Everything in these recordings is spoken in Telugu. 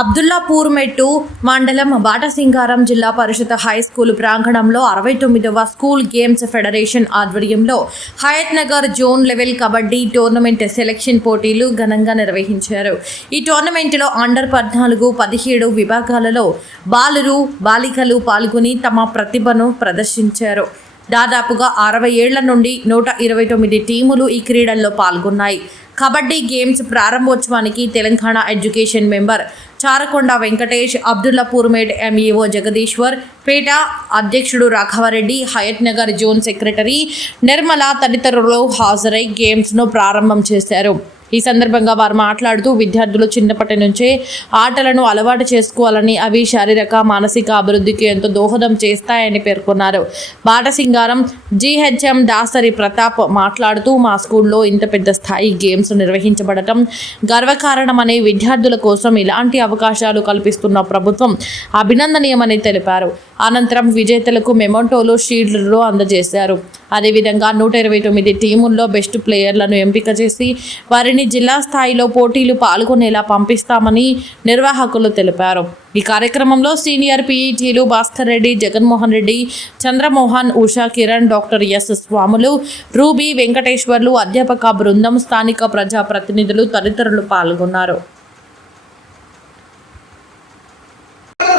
అబ్దుల్లాపూర్ మెట్టు మండలం బాటసింగారం జిల్లా పరిషత్ హై స్కూల్ ప్రాంగణంలో అరవై తొమ్మిదవ స్కూల్ గేమ్స్ ఫెడరేషన్ ఆధ్వర్యంలో Hayat Nagar zone level kabaddi tournament selection పోటీలు ఘనంగా నిర్వహించారు. ఈ టోర్నమెంట్లో అండర్ పద్నాలుగు పదిహేడు విభాగాలలో బాలురు బాలికలు పాల్గొని తమ ప్రతిభను ప్రదర్శించారు. దాదాపుగా అరవై ఏళ్ళ నుండి నూట ఇరవై తొమ్మిది టీములు ఈ క్రీడల్లో పాల్గొన్నాయి. కబడ్డీ గేమ్స్ ప్రారంభోత్సవానికి Telangana education member Charakonda Venkatesh Abdullapurmet MEO Jagadishwar పేట అధ్యక్షుడు రాఘవరెడ్డి హయత్ నగర్ జోన్ సెక్రటరీ నిర్మల తదితరులు హాజరై గేమ్స్ను ప్రారంభం చేశారు. ఈ సందర్భంగా వారు మాట్లాడుతూ విద్యార్థులు చిన్నప్పటి నుంచే ఆటలను అలవాటు చేసుకోవాలని అవి శారీరక మానసిక అభివృద్ధికి ఎంతో దోహదం చేస్తాయని పేర్కొన్నారు. బాటసింగారం జీహెచ్ఎం దాసరి ప్రతాప్ మాట్లాడుతూ మా స్కూల్లో ఇంత పెద్ద స్థాయి గేమ్స్ నిర్వహించబడటం గర్వకారణమని విద్యార్థుల కోసం ఇలాంటి అవకాశాలు కల్పిస్తున్న ప్రభుత్వం అభినందనీయమని తెలిపారు. అనంతరం విజేతలకు మెమోటోలు షీల్డ్లు అందజేశారు. అదేవిధంగా నూట ఇరవై తొమ్మిది టీముల్లో బెస్ట్ ప్లేయర్లను ఎంపిక చేసి వారిని జిల్లా స్థాయిలో పోటీలు పాల్గొనేలా పంపిస్తామని నిర్వాహకులు తెలిపారు. ఈ కార్యక్రమంలో senior పీఈటీలు Bhaskar Reddy Jaganmohan Reddy Chandramohan Usha Kiran doctor S Swamulu Ruby Venkateswarlu అధ్యాపక బృందం స్థానిక ప్రజా ప్రతినిధులు తదితరులు పాల్గొన్నారు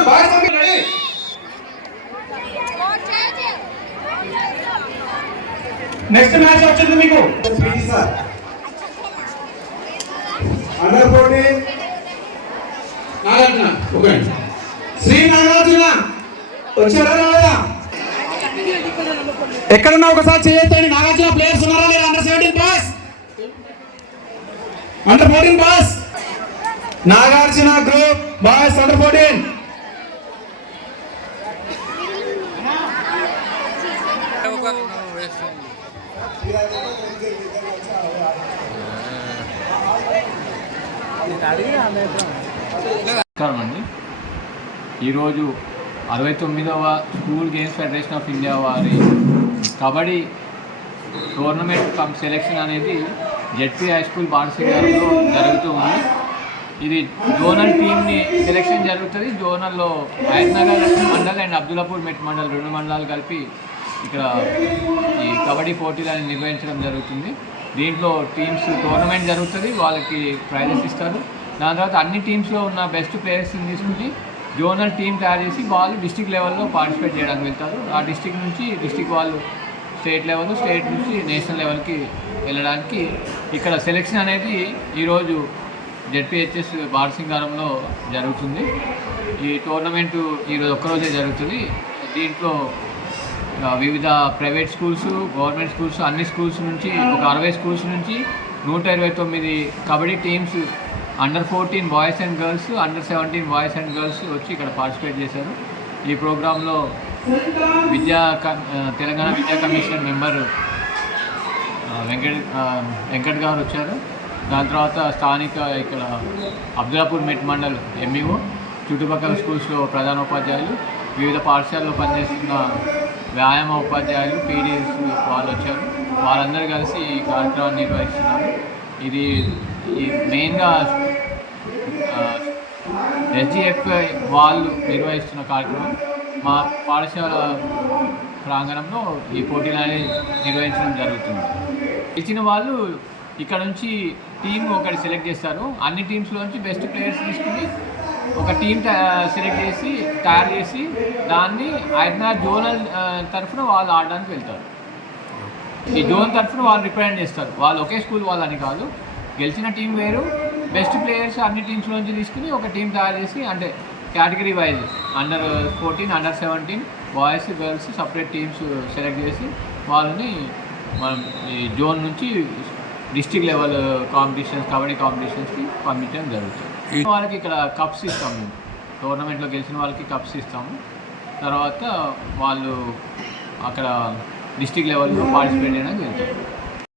బాయ్స్ అందరూ రెడీ నెక్స్ట్ మ్యాచ్ వచ్చింది మీకు. PT Nagarjuna okay. Shri Nagarjuna. వచ్చారా రాలేదా? ఎక్కడున్నా ఒకసారి చేయొద్దండి. నాగార్జున ప్లేయర్స్ ఉన్నారా లేదా? Under seventeen boss under fourteen boss Nagarjuna group boys under fourteen నమస్కారం అండి ఈరోజు అరవై తొమ్మిదవ school games federation of India వారి కబడ్డీ టోర్నమెంట్ కమ్ సెలెక్షన్ అనేది జెడ్పీ హై స్కూల్ బాణసింగారంలో జరుగుతూ ఉంది. ఇది జోనల్ టీమ్ని సెలెక్షన్ జరుగుతుంది. జోనల్లో హైదరాబాద్ మండల్ అండ్ అబ్దుల్లాపూర్ మెట్ మండల్ రెండు మండలాలు కలిపి ఇక్కడ ఈ కబడ్డీ పోటీలను నిర్వహించడం జరుగుతుంది. దీంట్లో టీమ్స్ టోర్నమెంట్ జరుగుతుంది. వాళ్ళకి ప్రైజెస్ ఇస్తారు. దాని తర్వాత అన్ని టీమ్స్లో ఉన్న బెస్ట్ ప్లేయర్స్ని తీసుకుని జోనల్ టీం తయారు చేసి వాళ్ళు డిస్టిక్ లెవెల్లో పార్టిసిపేట్ చేయడానికి వెళ్తారు. ఆ డిస్టిక్ నుంచి డిస్టిక్ వాళ్ళు స్టేట్ లెవెల్ స్టేట్ నుంచి నేషనల్ లెవెల్కి వెళ్ళడానికి ఇక్కడ సెలెక్షన్ అనేది ఈరోజు జెడ్పిహెచ్ఎస్ బారసింగారంలో జరుగుతుంది. ఈ టోర్నమెంటు ఈరోజు ఒక్కరోజే జరుగుతుంది. దీంట్లో వివిధ ప్రైవేట్ స్కూల్స్ గవర్నమెంట్ స్కూల్స్ అన్ని స్కూల్స్ నుంచి ఒక అరవై స్కూల్స్ నుంచి నూట ఇరవై తొమ్మిది kabaddi teams under fourteen boys and girls under seventeen boys and girls వచ్చి ఇక్కడ పార్టిసిపేట్ చేశారు. ఈ ప్రోగ్రాంలో విద్యా తెలంగాణ విద్యా కమిషన్ మెంబర్ వెంకట్ వెంకట్ గారు వచ్చారు. దాని తర్వాత స్థానిక ఇక్కడ అబ్దుల్లాపూర్ మెట్ మండల్ ఎంఈఓ చుట్టుపక్కల స్కూల్స్లో ప్రధానోపాధ్యాయులు వివిధ పాఠశాలలో పనిచేస్తున్న వ్యాయామ ఉపాధ్యాయులు పీడిఎస్ వాళ్ళు వచ్చారు. వాళ్ళందరూ కలిసి ఈ కార్యక్రమాన్ని నిర్వహిస్తున్నారు. ఇది ఈ మెయిన్గా ఎస్జిఎఫ్ వాళ్ళు నిర్వహిస్తున్న కార్యక్రమం. మా పాఠశాల ప్రాంగణంలో ఈ పోటీలు అనేది నిర్వహించడం జరుగుతుంది. ఇచ్చిన వాళ్ళు ఇక్కడ నుంచి టీం ఒకటి సెలెక్ట్ చేస్తారు. అన్ని టీమ్స్లో నుంచి బెస్ట్ ప్లేయర్స్ తీసుకుని ఒక టీం సెలెక్ట్ చేసి తయారు చేసి దాన్ని హైదరాబాద్ జోనల్ తరఫున వాళ్ళు ఆడడానికి వెళ్తారు. ఈ జోన్ తరఫున వాళ్ళు రిప్రజెంట్ చేస్తారు. వాళ్ళు ఒకే స్కూల్ వాళ్ళని కాదు. గెలిచిన టీం వేరు. బెస్ట్ ప్లేయర్స్ అన్ని టీమ్స్ నుంచి తీసుకుని ఒక టీం తయారు చేసి అంటే category wise under fourteen under seventeen boys girls separate teams select చేసి వాళ్ళని మనం ఈ జోన్ నుంచి డిస్టిక్ లెవెల్ కాంపిటీషన్స్ కబడ్డీ కాంపిటీషన్స్కి పంపించడం జరుగుతుంది. వాళ్ళకి ఇక్కడ కప్స్ ఇస్తాము. మేము టోర్నమెంట్లో గెలిచిన వాళ్ళకి కప్స్ ఇస్తాము. తర్వాత వాళ్ళు అక్కడ డిస్టిక్ లెవెల్లో పార్టిసిపేట్ చేయడానికి వెళ్తారు